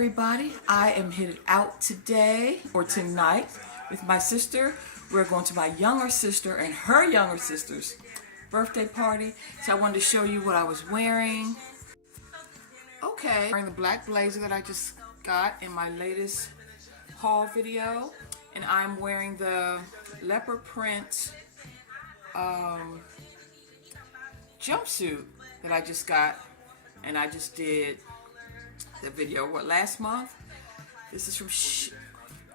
everybody. I am headed out today or tonight with my sister. We're going to my younger sister and her younger sister's birthday party. So I wanted to show you what I was wearing. Okay, wearing the black blazer that I just got in my latest haul video. And I'm wearing the leopard print jumpsuit that I just got. And I just did the video, last month? This is from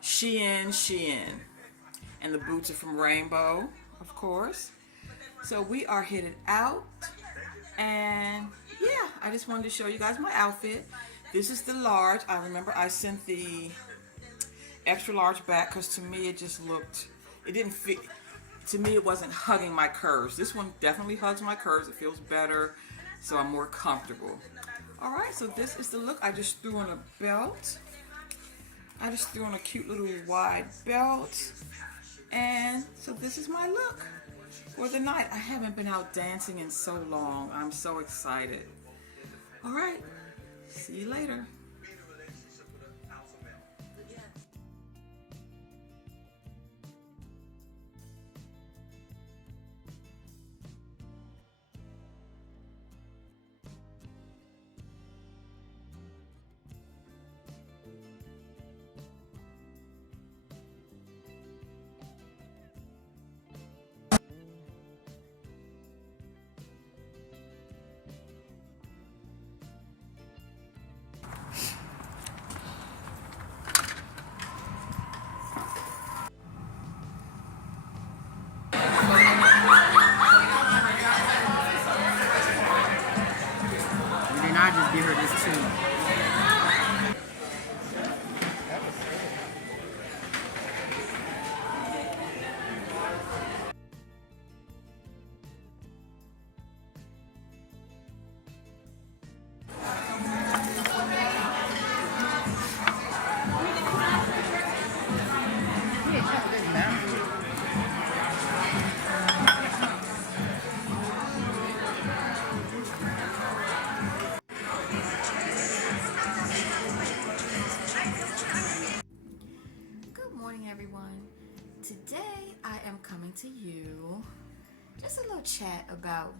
Shein. And the boots are from Rainbow, of course. So we are headed out. And yeah, I just wanted to show you guys my outfit. This is the large. I remember I sent the extra large back because to me it just looked, it didn't fit. To me it wasn't hugging my curves. This one definitely hugs my curves. It feels better, so I'm more comfortable. Alright, so this is the look. I just threw on a belt. I just threw on a cute little wide belt. And so this is my look for the night. I haven't been out dancing in so long. I'm so excited. Alright, see you later. I just give her this too. Everyone, today I am coming to you just a little chat about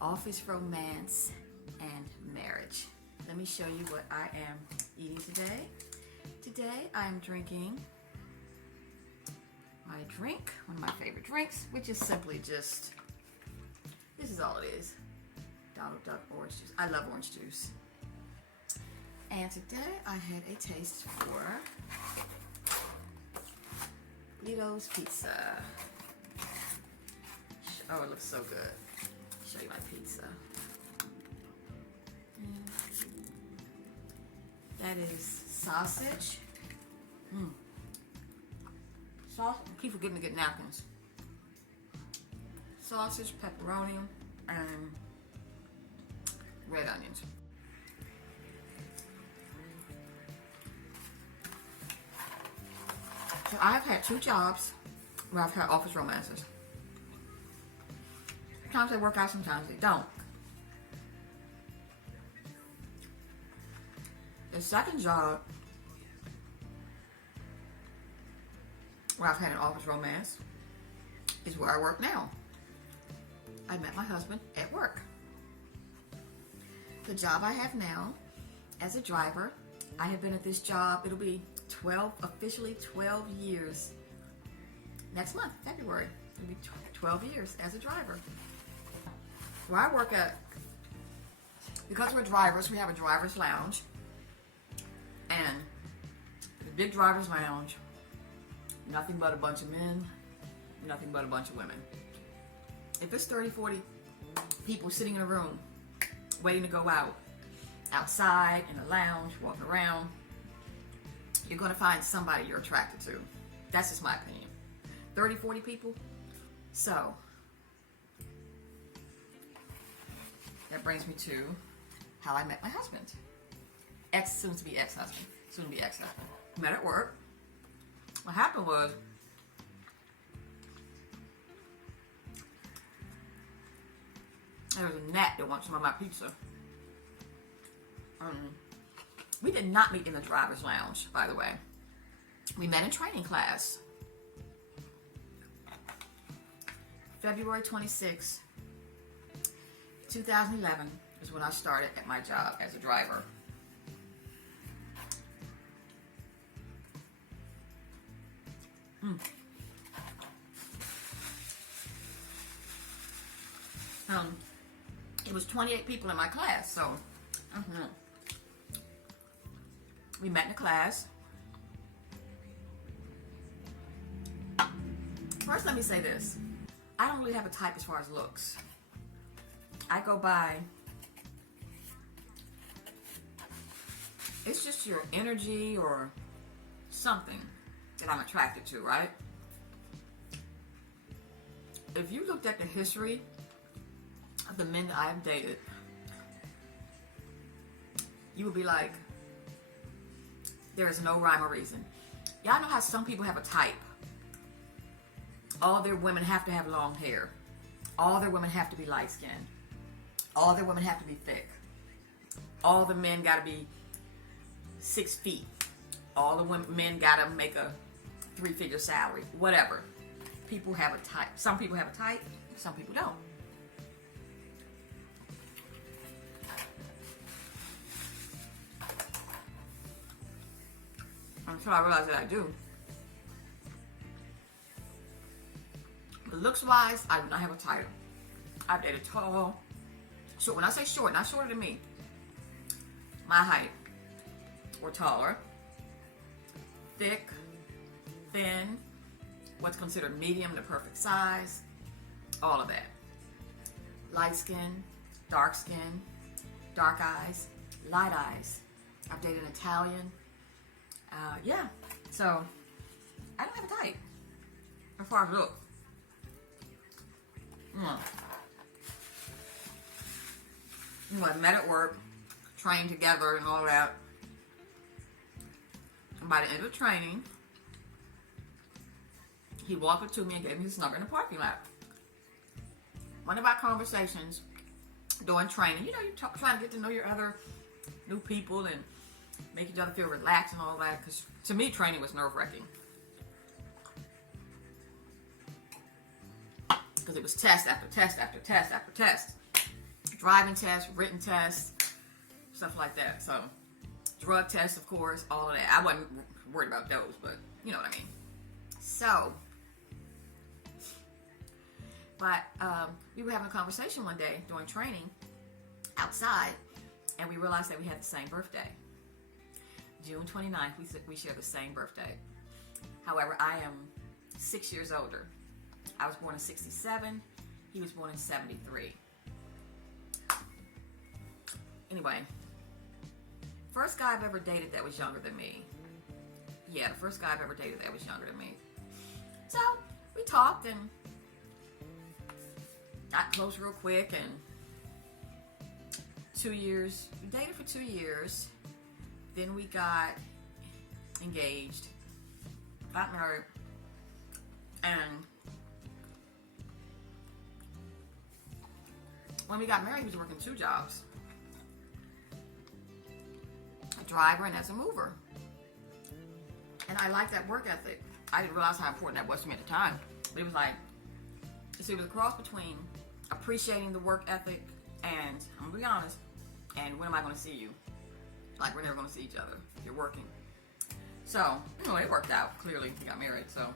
office romance and marriage. Let me show you what I am eating today. Today I am drinking my drink, one of my favorite drinks, which is simply just, this is all it is, Donald Duck orange juice. I love orange juice. And today I had a taste for Lido's pizza. Oh, it looks so good. Show you my pizza. That is sausage. Sauce. I keep forgetting to get napkins. Sausage, pepperoni, and red onions. So I've had 2 jobs where I've had office romances. Sometimes they work out, sometimes they don't. The second job where I've had an office romance is where I work now. I met my husband at work. The job I have now as a driver, I have been at this job, it'll be officially 12 years. Next month, February, it'll be 12 years as a driver. Where I work at, because we're drivers, we have a driver's lounge. And the big driver's lounge, nothing but a bunch of men, nothing but a bunch of women. If it's 30, 40 people sitting in a room, waiting to go out, outside, in a lounge, walking around, you're going to find somebody you're attracted to. That's just my opinion. 30, 40 people. So, that brings me to how I met my husband. Soon to be ex-husband. Soon to be ex-husband. Met at work. What happened was, there was a gnat that wanted some of my pizza. We did not meet in the driver's lounge, by the way. We met in training class. February 26, 2011 is when I started at my job as a driver. It was 28 people in my class, so we met in the class. First, let me say this. I don't really have a type as far as looks. I go by, it's just your energy or something that I'm attracted to, right? If you looked at the history of the men that I have dated, you would be like, there is no rhyme or reason. Y'all know how some people have a type. All their women have to have long hair. All their women have to be light skinned. All their women have to be thick. All the men got to be 6 feet. All the men got to make a 3-figure salary. Whatever. People have a type. Some people have a type. Some people don't. Until I realized that I do. But looks wise, I do not have a type. I've dated tall, short. When I say short, not shorter than me, my height or taller, thick, thin, what's considered medium, the perfect size, all of that. Light skin, dark eyes, light eyes. I've dated an Italian. Yeah, so I don't have a type as far as look. You know, I met at work, trained together and all that. And by the end of training, he walked up to me and gave me his number in the parking lot. One of our conversations during training, you know, you're trying to get to know your other new people and make each other feel relaxed and all that. Because to me, training was nerve-wracking. Because it was test after test after test after test. Driving tests, written tests, stuff like that. So, drug tests, of course, all of that. I wasn't worried about those, but you know what I mean. So, but we were having a conversation one day during training outside, and we realized that we had the same birthday. June 29th, we share the same birthday. However, I am 6 years older. I was born in 67. He was born in 73. Anyway, first guy I've ever dated that was younger than me. Yeah, the first guy I've ever dated that was younger than me. So, we talked and got close real quick, and 2 years, we dated for 2 years. Then we got engaged, got married, and when we got married, he was working 2 jobs. A driver and as a mover. And I liked that work ethic. I didn't realize how important that was to me at the time. But it was like, so it was a cross between appreciating the work ethic and, I'm going to be honest, and when am I going to see you? Like, we're never going to see each other if you're working. So, you know, it worked out. Clearly, we got married. So,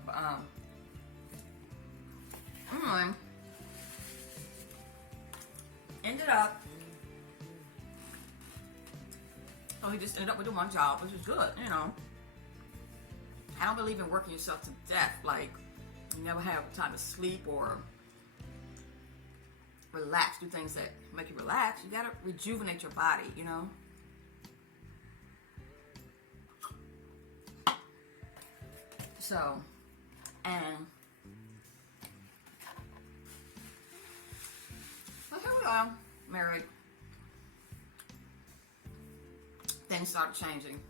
anyway, ended up, so he just ended up with the one job, which was good, you know. I don't believe in working yourself to death. Like, you never have time to sleep or relax, do things that make you relax. You gotta rejuvenate your body, you know. So, and so here we are, married. Things started changing.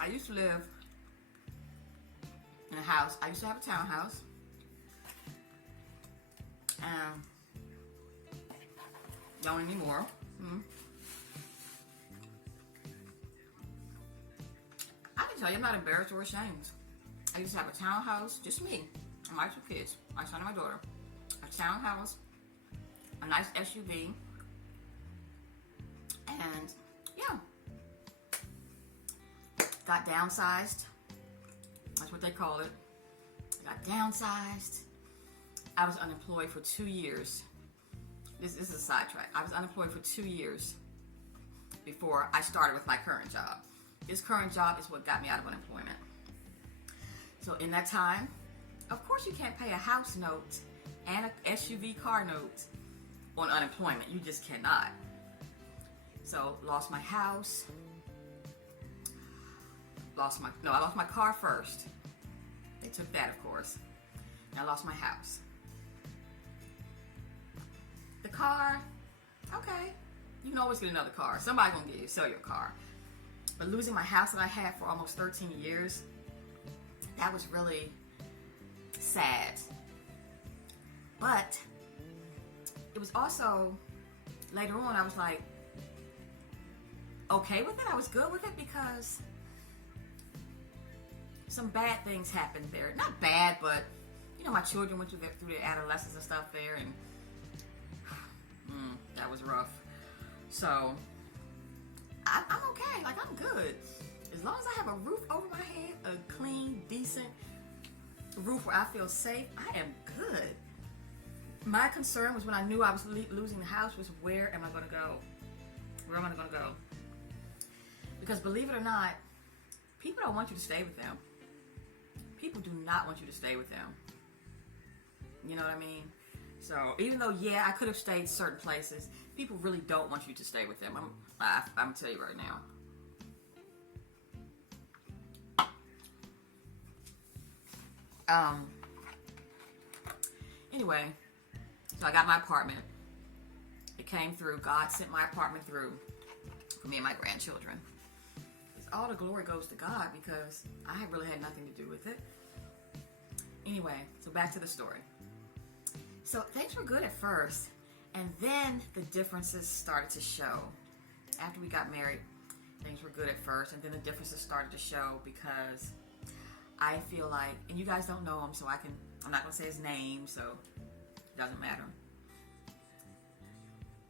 I used to live in a house. I used to have a townhouse. Don't anymore. can tell you, I'm not embarrassed or ashamed. I used to have a townhouse, just me and my 2 kids, my son and my daughter. A townhouse, a nice SUV, and yeah, got downsized. That's what they call it. Got downsized. I was unemployed for 2 years. This is a sidetrack. I was unemployed for 2 years before I started with my current job. This current job is what got me out of unemployment. So in that time, of course you can't pay a house note and an SUV car note on unemployment. You just cannot. So lost my house. I lost my car first. They took that, of course. And I lost my house. The car, okay, you can always get another car. Somebody's gonna sell your car. But losing my house that I had for almost 13 years, that was really sad. But it was also, later on, I was like, okay with it. I was good with it because some bad things happened there. Not bad, but, you know, my children went through their adolescence and stuff there, and that was rough. So, I'm okay. Like, I'm good. As long as I have a roof over my head, a clean, decent roof where I feel safe, I am good. My concern was when I knew I was losing the house was, where am I going to go? Where am I going to go? Because believe it or not, people don't want you to stay with them. People do not want you to stay with them. You know what I mean? So even though, yeah, I could have stayed certain places, people really don't want you to stay with them. I'm going to tell you right now. Anyway, so I got my apartment. It came through. God sent my apartment through for me and my grandchildren. All the glory goes to God because I really had nothing to do with it. Anyway, so back to the story. So things were good at first, and then the differences started to show. After we got married, things were good at first, and then the differences started to show because I feel like, and you guys don't know him, so I'm not going to say his name, so it doesn't matter.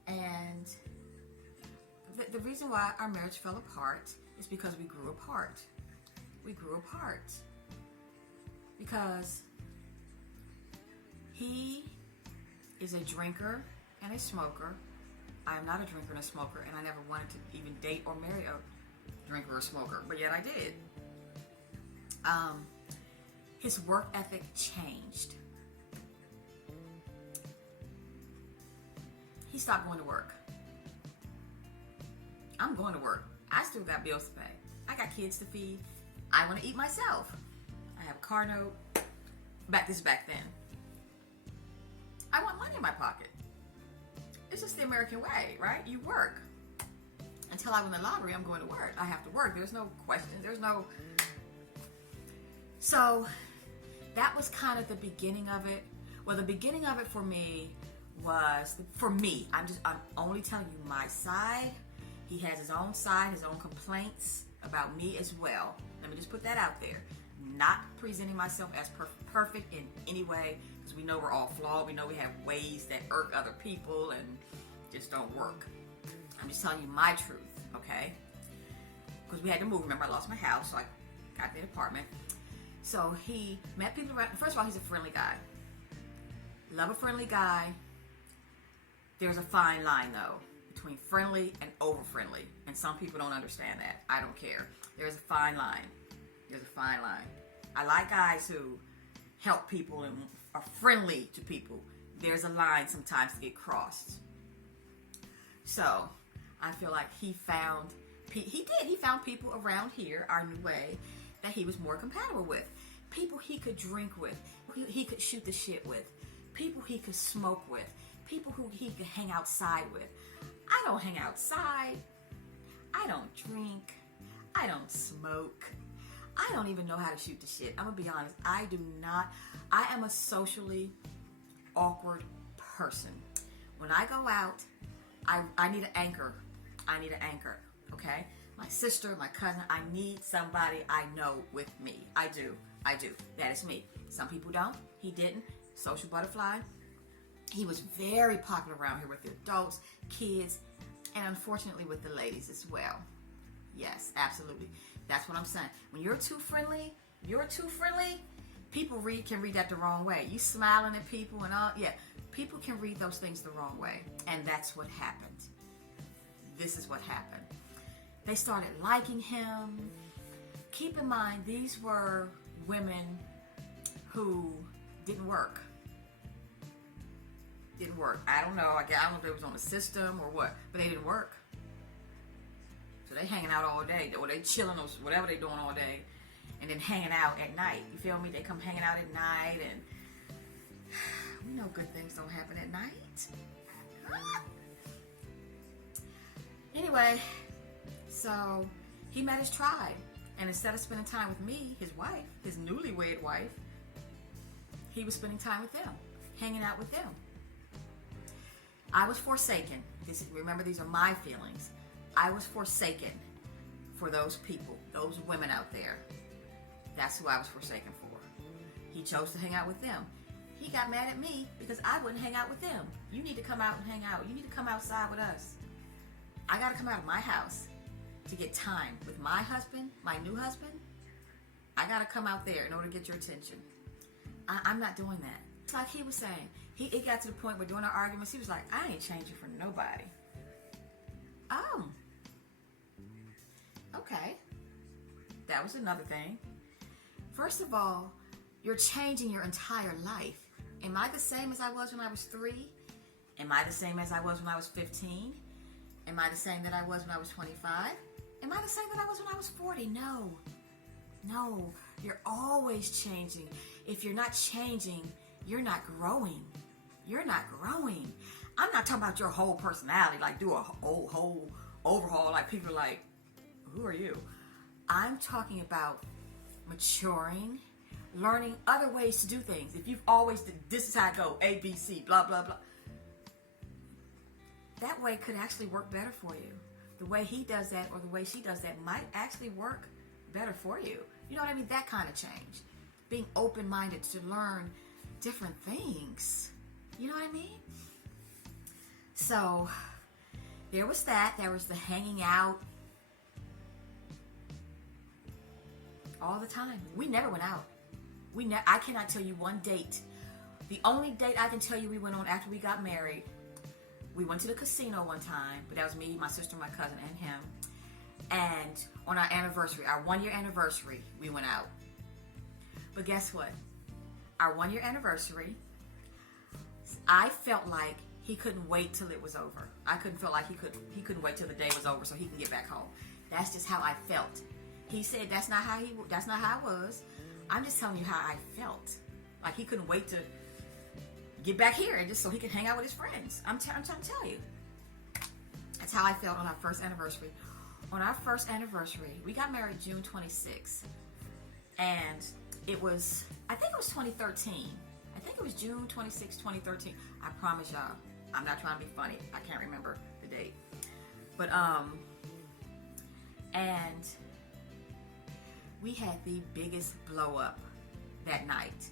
And the reason why our marriage fell apart is because we grew apart. We grew apart. Because he is a drinker and a smoker. I am not a drinker and a smoker, and I never wanted to even date or marry a drinker or smoker, but yet I did. His work ethic changed. He stopped going to work. I'm going to work. I still got bills to pay. I got kids to feed. I want to eat myself. I have a car note. This is back then. I want money in my pocket. It's just the American way, right? You work. Until I win the lottery, I'm going to work. I have to work. There's no questions. So that was kind of the beginning of it. Well, the beginning of it for me was, I'm only telling you my side. He has his own side, his own complaints about me as well. Let me just put that out there. Not presenting myself as perfect in any way, because we know we're all flawed. We know we have ways that irk other people and just don't work. I'm just telling you my truth, okay? Because we had to move. Remember, I lost my house, so I got the apartment. So he met people around. First of all, he's a friendly guy. Love a friendly guy. There's a fine line, though, between friendly and over-friendly. And some people don't understand that. I don't care. There's a fine line. There's a fine line. I like guys who help people and are friendly to people. There's a line sometimes to get crossed. So, I feel like he found people around here, our new way, that he was more compatible with. People he could drink with. He could shoot the shit with. People he could smoke with. People who he could hang outside with. I don't hang outside. I don't drink. I don't smoke. I don't even know how to shoot the shit. I'm going to be honest. I am a socially awkward person. When I go out, I need an anchor. I need an anchor, okay? my sister, my cousin. I need somebody I know with me. I do. That is me. Some people don't. He didn't. Social butterfly. He was very popular around here with the adults, kids, and unfortunately with the ladies as well. Yes, absolutely. That's what I'm saying. When you're too friendly, people can read that the wrong way. You smiling at people and all, yeah. People can read those things the wrong way. And that's what happened. This is what happened. They started liking him. Keep in mind, these were women who didn't work. I don't know. I don't know if it was on the system or what, but they didn't work. So they hanging out all day, or they chilling, or whatever they doing all day, and then hanging out at night. You feel me? They come hanging out at night, and we know good things don't happen at night. Anyway, so he met his tribe, and instead of spending time with me, his wife, his newlywed wife, he was spending time with them, hanging out with them. I was forsaken. Remember, these are my feelings. I was forsaken for those people, those women out there. That's who I was forsaken for. He chose to hang out with them. He got mad at me because I wouldn't hang out with them. You need to come out and hang out. You need to come outside with us. I got to come out of my house to get time with my husband, my new husband. I got to come out there in order to get your attention. I'm not doing that. It's like he was saying. It got to the point where during our arguments, he was like, I ain't changing for nobody. Okay. That was another thing. First of all, you're changing your entire life. Am I the same as I was when I was 3? Am I the same as I was when I was 15? Am I the same that I was when I was 25? Am I the same that I was when I was 40? No. You're always changing. If you're not changing, you're not growing. I'm not talking about your whole personality, like do a whole overhaul, like people are like, who are you? I'm talking about maturing, learning other ways to do things. If you've always, this is how I go, A, B, C, blah, blah, blah. That way could actually work better for you. The way he does that or the way she does that might actually work better for you. You know what I mean? That kind of change. Being open-minded to learn different things. You know what I mean? So, there was that. There was the hanging out. All the time. We never went out. I cannot tell you one date. The only date I can tell you we went on after we got married, we went to the casino one time, but that was me, my sister, my cousin, and him. And on our anniversary, our 1-year anniversary, we went out. But guess what? Our 1-year anniversary, I felt like he couldn't wait till it was over. I couldn't feel like he couldn't wait till the day was over so he can get back home. That's just how I felt. He said that's not how I was. I'm just telling you how I felt. Like he couldn't wait to get back here and just so he could hang out with his friends. I'm trying to tell you. That's how I felt on our first anniversary. On our first anniversary, we got married June 26th. And it was, I think it was 2013. I think it was June 26, 2013. I promise y'all, I'm not trying to be funny. I can't remember the date. But, and we had the biggest blow up that night.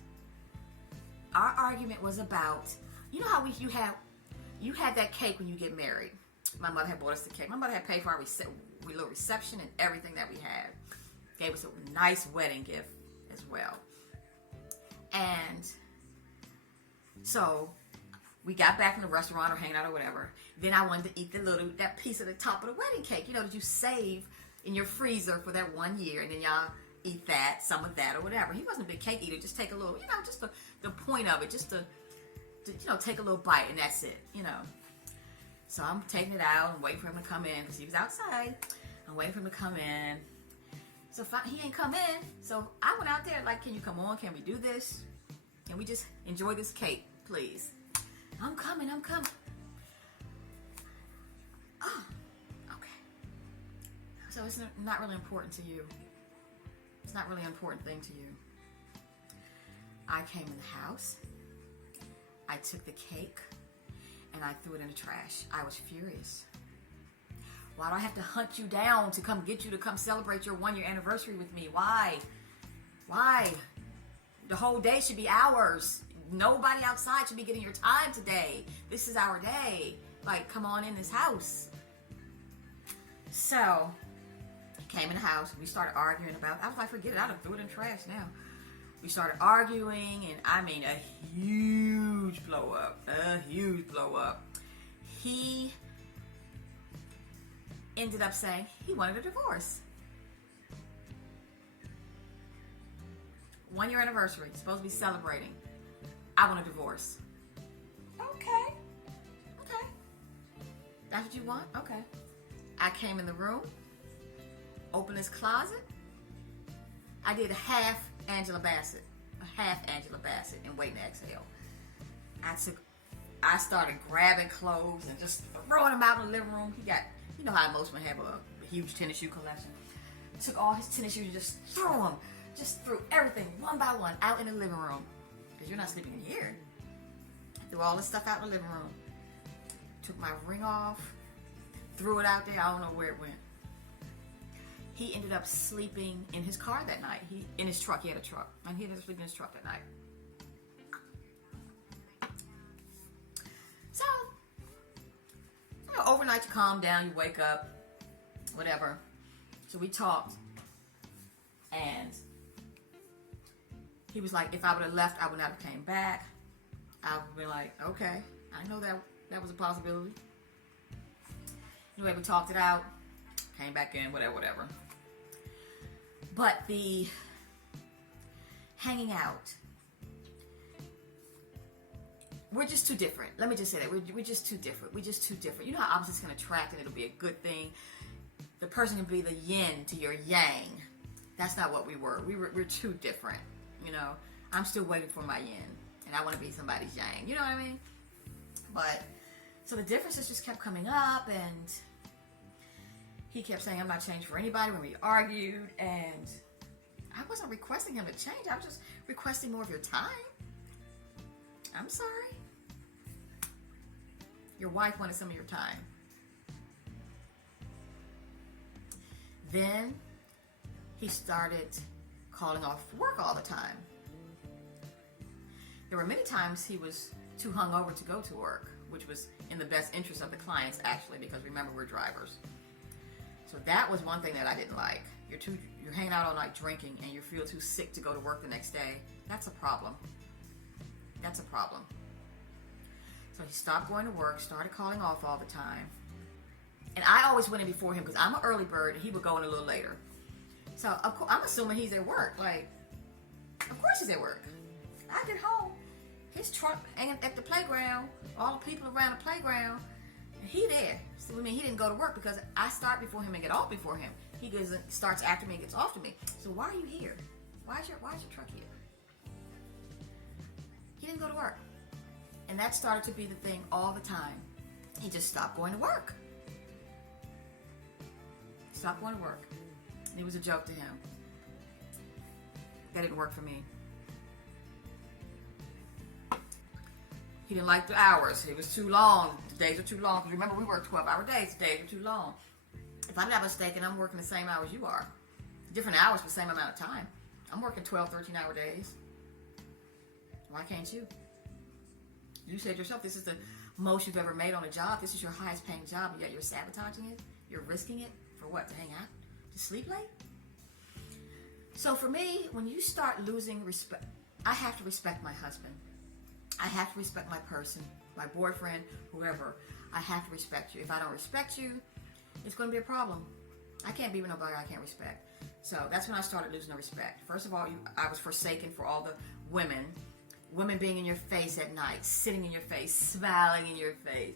Our argument was about, you know how you had that cake when you get married. My mother had bought us the cake. My mother had paid for our little reception and everything that we had. Gave us a nice wedding gift as well. And so we got back from the restaurant or hanging out or whatever. Then I wanted to eat that piece of the top of the wedding cake, that you save in your freezer for that 1 year, and then y'all eat that, some of that or whatever. He wasn't a big cake eater. Just take a little, just the point of it, just to take a little bite, and that's it, So I'm taking it out and waiting for him to come in because he was outside. I'm waiting for him to come in. So he ain't come in. So I went out there like, can you come on? Can we do this? Can we just enjoy this cake, please? I'm coming. Oh, okay. So it's not really important to you. It's not really an important thing to you. I came in the house. I took the cake and I threw it in the trash. I was furious. Why do I have to hunt you down to come get you to come celebrate your 1-year anniversary with me? Why? Why? The whole day should be ours. Nobody outside should be getting your time today. This is our day. Like, come on in this house. So, he came in the house. We started arguing about it. I was like, forget it. I done threw it in trash now. We started arguing, and I mean a huge blow up. A huge blow up. He ended up saying he wanted a divorce. 1-year anniversary. Supposed to be celebrating. I want a divorce. Okay. Okay. That's what you want? Okay. I came in the room, opened his closet. I did a half Angela Bassett. A half Angela Bassett and wait and exhale. I started grabbing clothes and just throwing them out in the living room. He got, you know how most men have a huge tennis shoe collection. Took all his tennis shoes and just threw them. Just threw everything one by one out in the living room. Because you're not sleeping in here. Threw all this stuff out in the living room. Took my ring off. Threw it out there. I don't know where it went. He ended up sleeping in his car that night. In his truck. He had a truck. And he ended up sleeping in his truck that night. So, you know, overnight you calm down. You wake up. Whatever. So we talked. And he was like, if I would have left, I would not have came back. I would be like, okay, I know that was a possibility. Anyway, we talked it out, came back in, whatever. But the hanging out, we're just too different. Let me just say that. We're just too different. We're just too different. You know how opposites can attract and it'll be a good thing? The person can be the yin to your yang. That's not what we were. We're too different. You know, I'm still waiting for my yin, and I want to be somebody's yang. You know what I mean? But so the differences just kept coming up, and he kept saying, "I'm not changed for anybody." When we argued, and I wasn't requesting him to change. I was just requesting more of your time. I'm sorry. Your wife wanted some of your time. Then he started calling off work all the time. There were many times he was too hungover to go to work, which was in the best interest of the clients, actually, because remember, we're drivers. So that was one thing that I didn't like. You're hanging out all night drinking and you feel too sick to go to work the next day. That's a problem. That's a problem. So he stopped going to work, started calling off all the time. And I always went in before him because I'm an early bird and he would go in a little later. So, of course, I'm assuming he's at work. Like, of course he's at work. I get home, his truck ain't at the playground, all the people around the playground, and he there. So, I mean, he didn't go to work because I start before him and get off before him. He starts after me and gets off to me. So why are you here? Why is your truck here? He didn't go to work. And that started to be the thing all the time. He just stopped going to work. Stopped going to work. And it was a joke to him. That didn't work for me. He didn't like the hours. It was too long. The days are too long. Because remember, we work 12-hour days. The days are too long. If I'm not mistaken, I'm working the same hours you are. Different hours for the same amount of time. I'm working 12, 13-hour days. Why can't you? You said yourself, this is the most you've ever made on a job. This is your highest paying job, and yet you're sabotaging it. You're risking it. For what? To hang out? To sleep late? So for me, when you start losing respect, I have to respect my husband. I have to respect my person, my boyfriend, whoever. I have to respect you. If I don't respect you, it's going to be a problem. I can't be with nobody I can't respect. So that's when I started losing the respect. First of all, I was forsaken for all the women being in your face at night, sitting in your face, smiling in your face.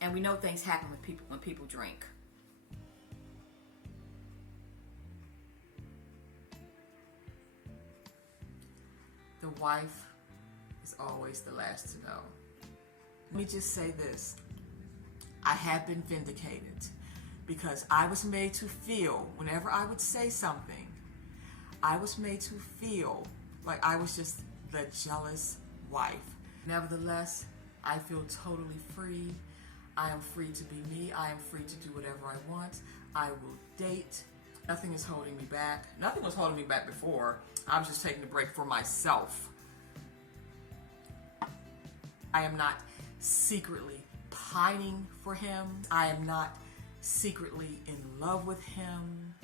And we know things happen when people drink. The wife is always the last to know. Let me just say this. I have been vindicated because I was made to feel, whenever I would say something, I was made to feel like I was just the jealous wife. Nevertheless, I feel totally free. I am free to be me. I am free to do whatever I want. I will date. Nothing is holding me back. Nothing was holding me back before. I was just taking a break for myself. I am not secretly pining for him. I am not secretly in love with him.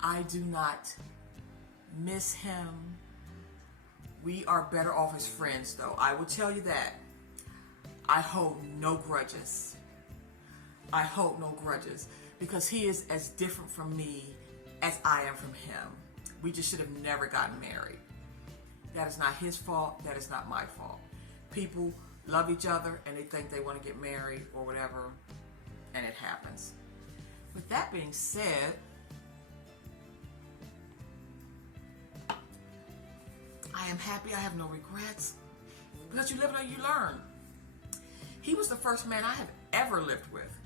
I do not miss him. We are better off as friends, though. I will tell you that. I hold no grudges. I hold no grudges because he is as different from me as I am from him. We just should have never gotten married. That is not his fault. That is not my fault. People love each other and they think they want to get married or whatever, and it happens. With that being said, I am happy. I have no regrets because you live and you learn. He was the first man I have ever lived with.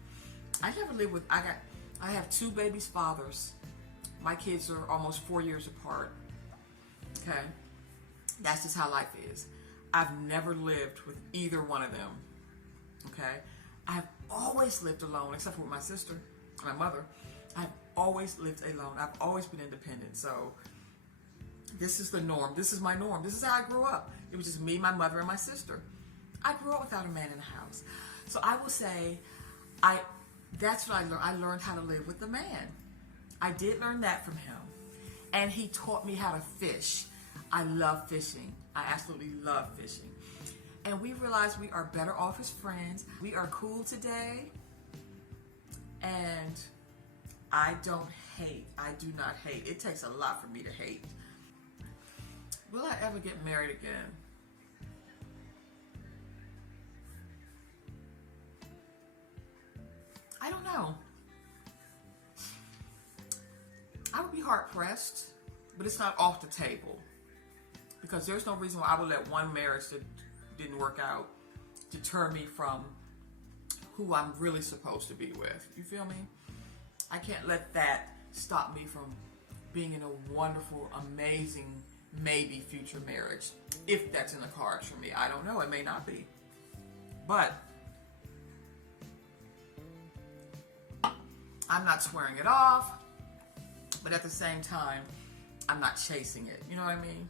I never lived with, I have two babies' fathers. My kids are almost 4 years apart. Okay? That's just how life is. I've never lived with either one of them. Okay? I've always lived alone, except for with my sister, my mother. I've always lived alone. I've always been independent. So this is the norm. This is my norm. This is how I grew up. It was just me, my mother, and my sister. I grew up without a man in the house. So I will say, that's what I learned. I learned how to live with a man. I did learn that from him. And he taught me how to fish. I love fishing. I absolutely love fishing. And we realized we are better off as friends. We are cool today. And I don't hate. I do not hate. It takes a lot for me to hate. Will I ever get married again? I don't know. I would be hard pressed, but it's not off the table. Because there's no reason why I would let one marriage that didn't work out deter me from who I'm really supposed to be with. You feel me? I can't let that stop me from being in a wonderful, amazing, maybe future marriage. If that's in the cards for me. I don't know. It may not be. But I'm not swearing it off. But at the same time, I'm not chasing it. You know what I mean?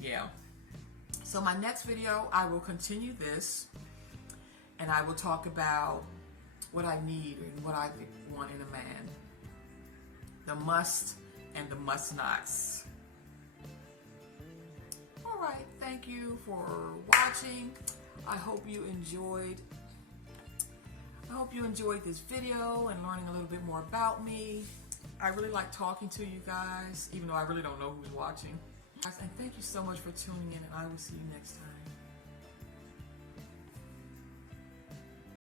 Yeah. So my next video, I will continue this. And I will talk about what I need and what I want in a man. The must and the must nots. All right. Thank you for watching. I hope you enjoyed this video and learning a little bit more about me. I really like talking to you guys, even though I really don't know who's watching. And thank you so much for tuning in, and I will see you next time.